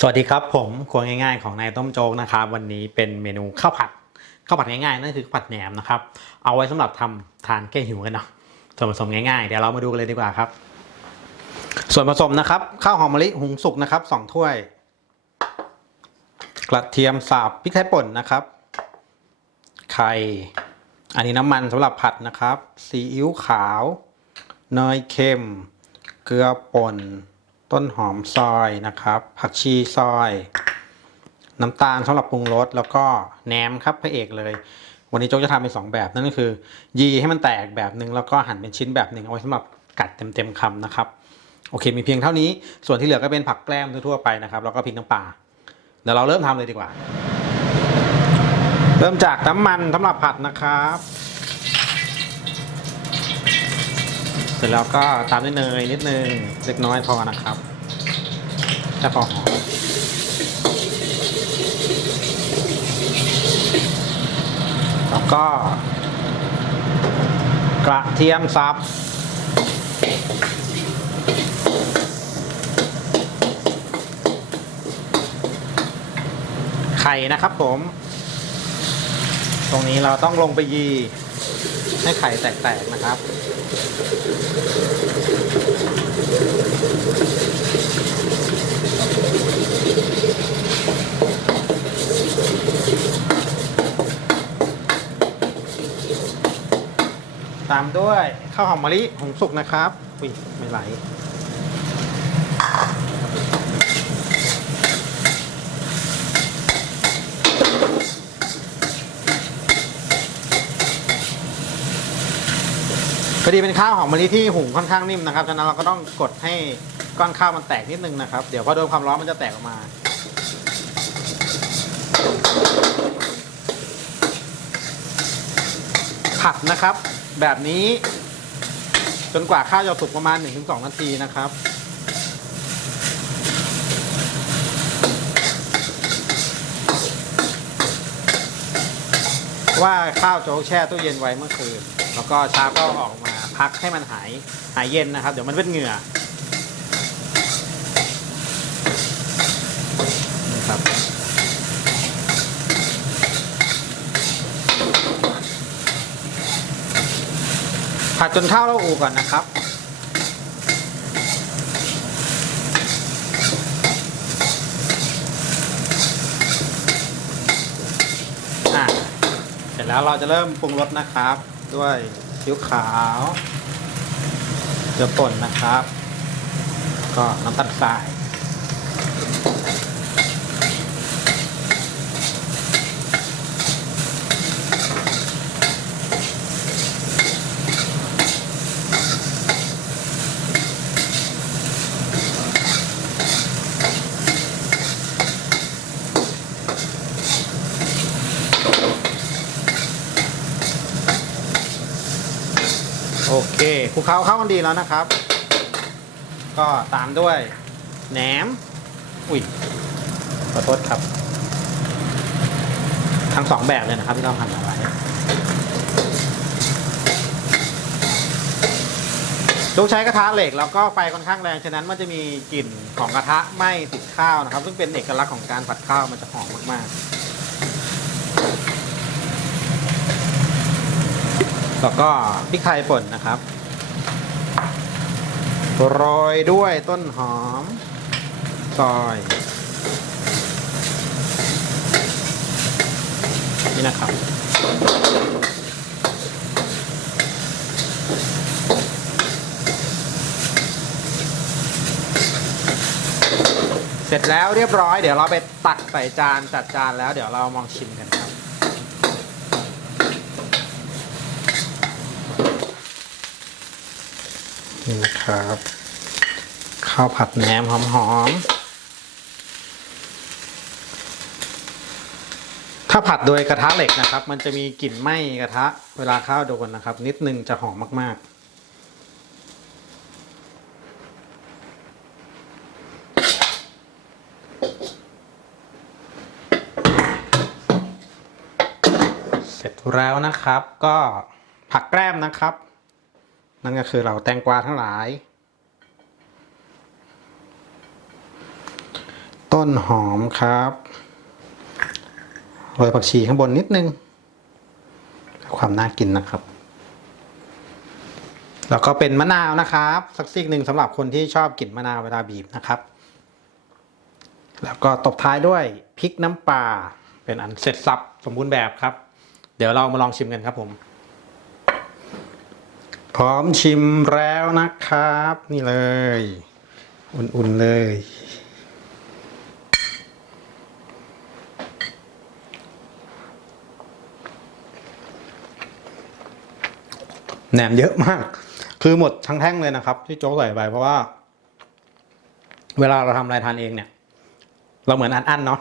สวัสดีครับผมครัวง่ายๆของนายต้มโจ๊กนะครับวันนี้เป็นเมนูข้าวผัดข้าวผัดง่ายๆนั่นคือผัดแหนมนะครับเอาไว้สำหรับทำทานแก้หิวกันเนาะส่วนผสมง่ายๆเดี๋ยวเรามาดูกันเลยดีกว่าครับ ส่วนผสมนะครับข้าวหอมมะลิหุงสุกนะครับสองถ้วย กระเทียมสับพริกไทยป่นนะครับ ไข่อันนี้น้ำมันสำหรับผัดนะครับซีอิ๊วขาวเนยเค็ม เกลือป่น ต้นหอมซอยนะครับ ผักชีซอย น้ำตาลสำหรับปรุงรสแล้วก็แหนมครับพระเอกเลย วันนี้โจ๊กจะทำเป็นสองแบบนั่นก็คือ ยีให้มันแตกแบบหนึ่งแล้วก็หั่นเป็นชิ้นแบบหนึ่งเอาไว้สำหรับกัดเต็มๆคำนะครับโอเค มีเพียงเท่านี้ ส่วนที่เหลือก็เป็นผักแกล้มทั่วๆไปนะครับ แล้วก็พริกน้ำปลา เดี๋ยวเราเริ่มทำเลยดีกว่า เริ่มจากน้ำมันสำหรับผัดนะครับ เส ร็จแล้วก็ตามด้วยเนยนิดนึงเล็กน้อยพอนะครับแค่พอหอมแล้วก็ กระเทียมสับไข่นะครับผม ตรงนี้เราต้องลงไปยี ให้ไข่แตกๆนะครับ ตามด้วยข้าวหอมมะลิหุงสุกนะครับอุ้ยไม่ไหล พอดีเป็นข้าวหอมมะลิที่หุงค่อนข้างนิ่มนะครับฉะนั้นเราก็ต้องกดให้ก้อนข้าวมันแตกนิดนึงนะครับ เดี๋ยวพอโดนความร้อนมันจะแตกออกมา ผัดนะครับ แบบนี้จนกว่าข้าวจะสุกประมาณ 1-2 นาทีนะครับ ว่าข้าวโจ๊กแช่ตู้เย็นไว้เมื่อคืน แล้วก็เช้าก็ออกมาพักให้มันหายหายเย็นนะครับ เดี๋ยวมันเป็นเหงื่อนี่ครับผัดจนข้าวเราอูก่อนนะครับ เสร็จแล้วเราจะเริ่มปรุงรสนะครับ ด้วยซีอิ๊วขาวเกลือป่นนะครับ ก็น้ำตาลทราย อเคคลุกเคล้าเข้ากันดีแล้วนะครับ ก็ตามด้วยแหนม อุ้ยขอโทษครับ ทั้งสองแบบเลยนะครับที่เราหั่นเอาไว้ลูกใช้กระทะเหล็กแล้วก็ไฟค่อนข้างแรง ฉะนั้นมันจะมีกลิ่นของกระทะไหม้ติดข้าวนะครับ ซึ่งเป็นเอกลักษณ์ของการผัดข้าวมันจะหอมมากๆ แล้วก็พริกไทยป่นนะครับโรยด้วยต้นหอม ซอย นี่นะครับ เสร็จแล้วเรียบร้อยเดี๋ยวเราไปตักใส่จานจัดจานแล้วเดี๋ยวเรามองชิมกันครับ นี่นะครับ ข้าวผัดแหนมหอมๆถ้าผัดโดยกระทะเหล็กนะครับ มันจะมีกลิ่นไหม้กระทะ เวลาข้าวโดนนะครับ นิดนึงจะหอมมาก ๆเสร็จแล้วนะครับก็ผักแกล้มนะครับ นั่นก็คือเราแตงกวาทั้งหลาย ต้นหอมครับโรยผักชีข้างบนนิดนึง ความน่ากินนะครับ แล้วก็เป็นมะนาวนะครับ สักซีกหนึ่งสำหรับคนที่ชอบกลิ่นมะนาวเวลาบีบนะครับ แล้วก็ตบท้ายด้วยพริกน้ำปลาเป็นอันเสร็จสับสมบูรณ์แบบครับ เดี๋ยวเรามาลองชิมกันครับผม พร้อมชิมแล้วนะครับ นี่เลย อุ่นๆเลย แหนมเยอะมาก คือหมดทั้งแท่งเลยนะครับ ที่โจ๊กใส่ไปเพราะว่า เวลาเราทำอะไรทานเองเนี่ย เราเหมือนอันๆเนาะ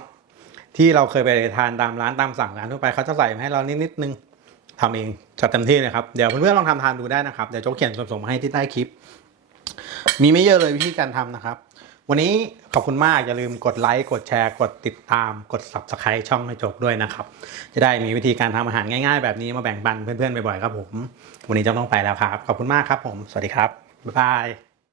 ที่เราเคยไปทานตามร้านตามสั่งร้านทั่วไปเขาจะใส่มาให้เรานิดๆนึง ทำเองจัดเต็มที่เลยครับ เดี๋ยวเพื่อนๆลองทำทานดูได้นะครับ เดี๋ยวโจ๊กเขียนส่วนผสมมาให้ที่ใต้คลิป มีไม่เยอะเลยวิธีการทำนะครับ วันนี้ขอบคุณมาก อย่าลืมกดไลค์กดแชร์ กดติดตาม กด subscribe ช่องให้โจกด้วยนะครับ จะได้มีวิธีการทำอาหารง่าย ๆ แบบนี้มาแบ่งปันเพื่อนๆบ่อยๆครับผม วันนี้จะต้องไปแล้วครับ ขอบคุณมากครับผม สวัสดีครับบ๊ายบาย